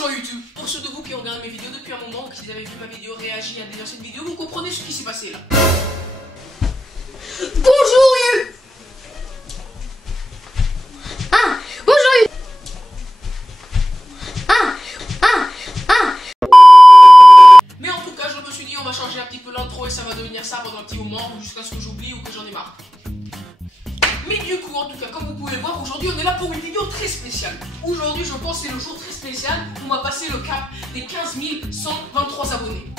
Bonjour YouTube, pour ceux de vous qui regardent mes vidéos depuis un moment ou qui avaient vu ma vidéo réagir à des anciennes vidéos, vous comprenez ce qui s'est passé là. Bonjour YouTube. Bonjour YouTube. Mais en tout cas, je me suis dit on va changer un petit peu l'intro et ça va devenir ça pendant un petit moment jusqu'à ce que j'oublie ou que j'en ai marre. Mais du coup, en tout cas, comme vous pouvez le voir, aujourd'hui on est là pour une vidéo très spéciale. Aujourd'hui, je pense que c'est le jour très spécial où on va passer le cap des 15 123 abonnés.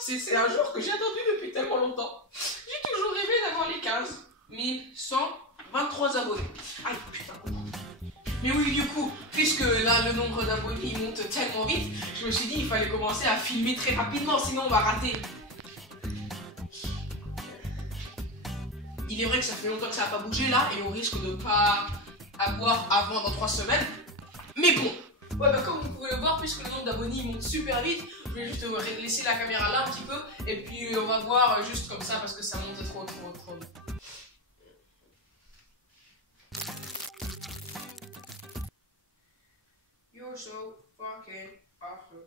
C'est un jour que j'ai attendu depuis tellement longtemps. J'ai toujours rêvé d'avoir les 15 123 abonnés. Aïe, putain. Mais oui, du coup, puisque là le nombre d'abonnés il monte tellement vite, je me suis dit il fallait commencer à filmer très rapidement, sinon on va rater. Il est vrai que ça fait longtemps que ça n'a pas bougé là et on risque de pas avoir avant dans 3 semaines. Mais bon, ouais, bah, comme vous pouvez le voir, puisque le nombre d'abonnés monte super vite, je vais juste laisser la caméra là un petit peu et puis on va voir juste comme ça parce que ça monte trop vite. You're so fucking awesome.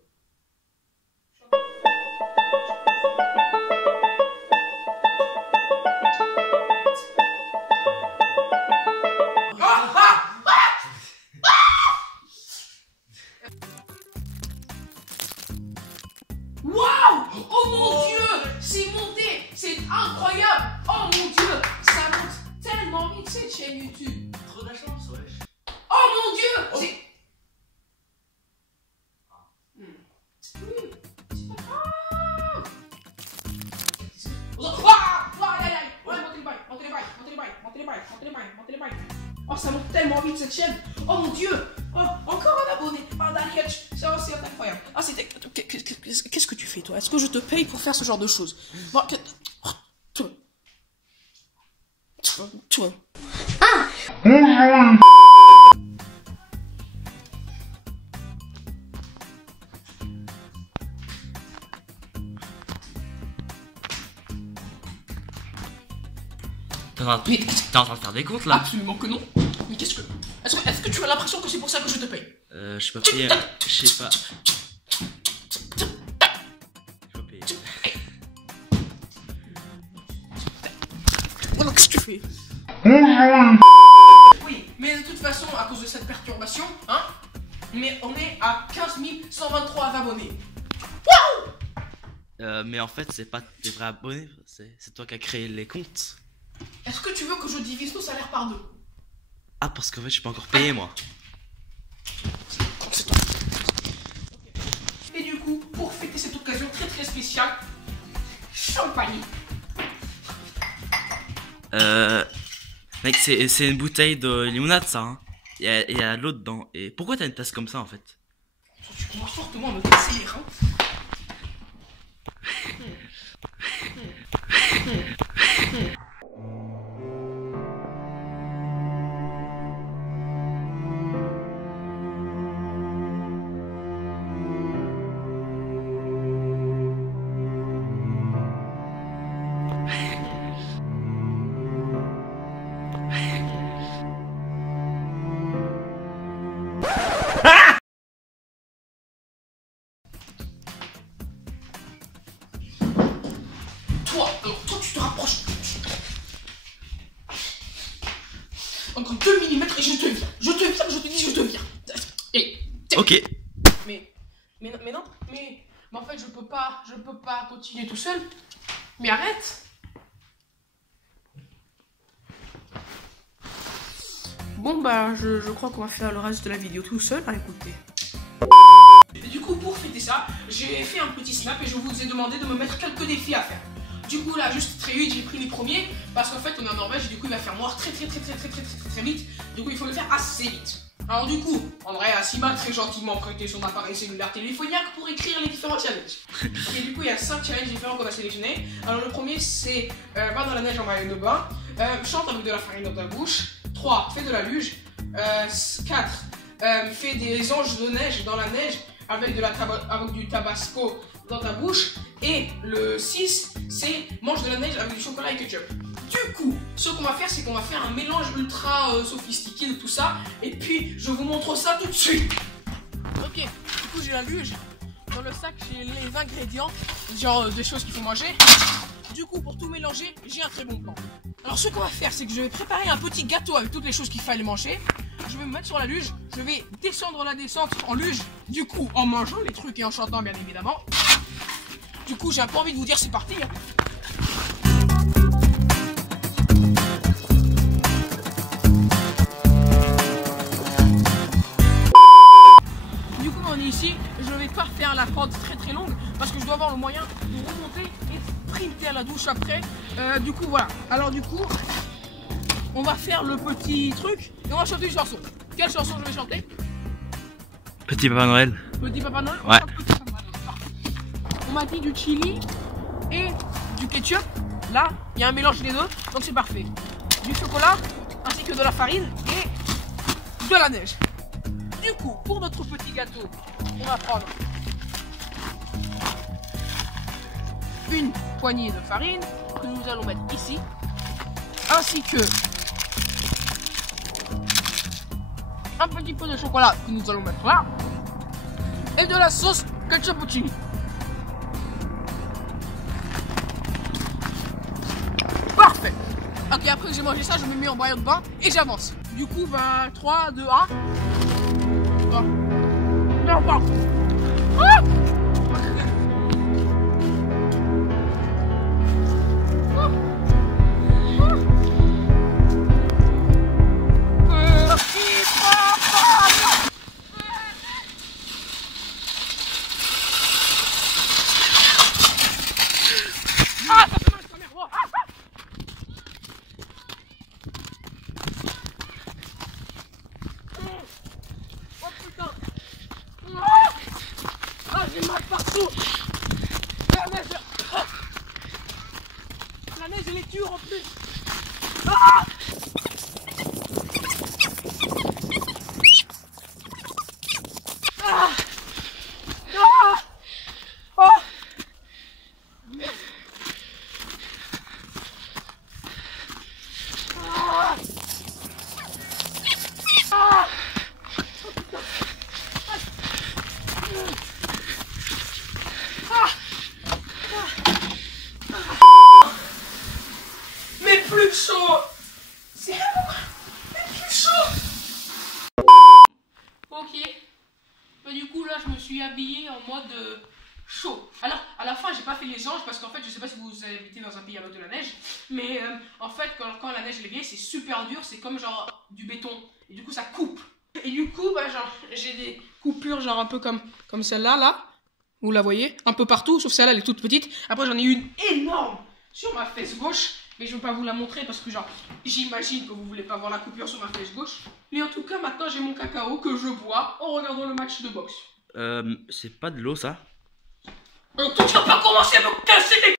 Waouh! Oh mon Dieu! C'est monté! C'est incroyable! Oh mon Dieu! Ça monte tellement vite cette chaîne YouTube! Trop de la chance, wesh. Oh mon Dieu! Oh. C'est... Oui, c'est pas grave! Aïe! Ouais, montez les bails! Oh, ça monte tellement vite cette chaîne! Oh mon Dieu! Oh, encore un abonné! Oh, Daniel, ça c'est incroyable! Ah, c'était... Qu'est-ce que tu fais, toi? Est-ce que je te paye pour faire ce genre de choses? Bon, toi. T'es en train de faire des comptes là? Absolument que non. Mais qu'est-ce que... Est-ce que tu as l'impression que c'est pour ça que je te paye? Je suis pas payé. Je sais pas. Voilà, qu'est-ce que tu fais? Oui, mais de toute façon, à cause de cette perturbation, hein, mais on est à 15 123 abonnés. Mais en fait, c'est pas tes vrais abonnés, c'est toi qui as créé les comptes. Est-ce que tu veux que je divise nos salaires par 2? Ah, parce qu'en fait, je suis pas encore payé moi. C'est toi. Et du coup, pour fêter cette occasion très spéciale, champagne. Mec, c'est une bouteille de limonade ça, hein. Il y a de l'eau dedans. Et pourquoi t'as une tasse comme ça en fait? Tu commences fortement à me casser les reins. Toi, tu te rapproches. Encore 2 mm et je te vire. Je te dis, je te vire. Et... Ok. Mais en fait, je peux pas continuer tout seul. Mais arrête. Bon bah, je crois qu'on va faire le reste de la vidéo tout seul. Écoutez. Et du coup, pour fêter ça, j'ai fait un petit snap et je vous ai demandé de me mettre quelques défis à faire. Du coup là, juste très vite, j'ai pris les premiers parce qu'en fait on est en Norvège et du coup il va faire noir très vite. Du coup il faut le faire assez vite. Alors du coup, André Assi m'a très gentiment prêté son appareil cellulaire téléphonique pour écrire les différents challenges. Et du coup il y a 5 challenges différents qu'on a sélectionnés. Alors le premier c'est va dans la neige en maillot de bain, chante avec de la farine dans ta bouche, 3 fais de la luge, 4 fais des anges de neige dans la neige avec du tabasco dans ta bouche, et le 6 c'est mange de la neige avec du chocolat et ketchup. Du coup, ce qu'on va faire, c'est qu'on va faire un mélange ultra sophistiqué de tout ça, et puis je vous montre ça tout de suite. Ok. Du coup, j'ai la luge. Dans le sac, j'ai les ingrédients, genre des choses qu'il faut manger. Du coup, pour tout mélanger, j'ai un très bon plan. Alors, ce qu'on va faire, c'est que je vais préparer un petit gâteau avec toutes les choses qu'il fallait manger. Je vais me mettre sur la luge. Je vais descendre la descente en luge. Du coup, en mangeant les trucs et en chantant, bien évidemment. Du coup, j'ai un peu envie de vous dire, c'est parti. Hein. Du coup, on est ici. Je ne vais pas faire la pente très longue parce que je dois avoir le moyen de remonter et sprinter à la douche après. Du coup, voilà. Alors, du coup, on va faire le petit truc et on va chanter une chanson. Quelle chanson je vais chanter? Petit Papa Noël. Petit Papa Noël? Ouais. On m'a dit du chili et du ketchup. Là, il y a un mélange des deux, donc c'est parfait. Du chocolat, ainsi que de la farine et de la neige. Du coup, pour notre petit gâteau, on va prendre une poignée de farine que nous allons mettre ici, ainsi que un petit peu de chocolat que nous allons mettre là, et de la sauce ketchup au chili. Parfait. Ok, après que j'ai mangé ça, je me mets en maillot de bain et j'avance. Du coup, 3, 2, 1. Non, pas. Ah! J'ai mal partout. La neige elle est dure en plus. Ah! Ah! Ah! Oh! Ah! Ah! Mais plus chaud. C'est mais plus chaud. Ok. Bah, du coup là je me suis habillé en mode chaud. Alors à la fin j'ai pas fait les anges parce qu'en fait je sais pas si vous habitez dans un pays avec de la neige, mais en fait quand la neige elle est vieille c'est super dur, c'est comme genre du béton et du coup ça coupe. Et du coup bah genre j'ai des coupures genre un peu comme celle-là là. Vous la voyez un peu partout, sauf celle-là elle est toute petite. Après j'en ai une énorme sur ma fesse gauche, mais je ne veux pas vous la montrer parce que genre j'imagine que vous voulez pas voir la coupure sur ma fesse gauche. Mais en tout cas maintenant j'ai mon cacao que je bois en regardant le match de boxe. C'est pas de l'eau ça? Donc tu vas pas commencer à me casser les...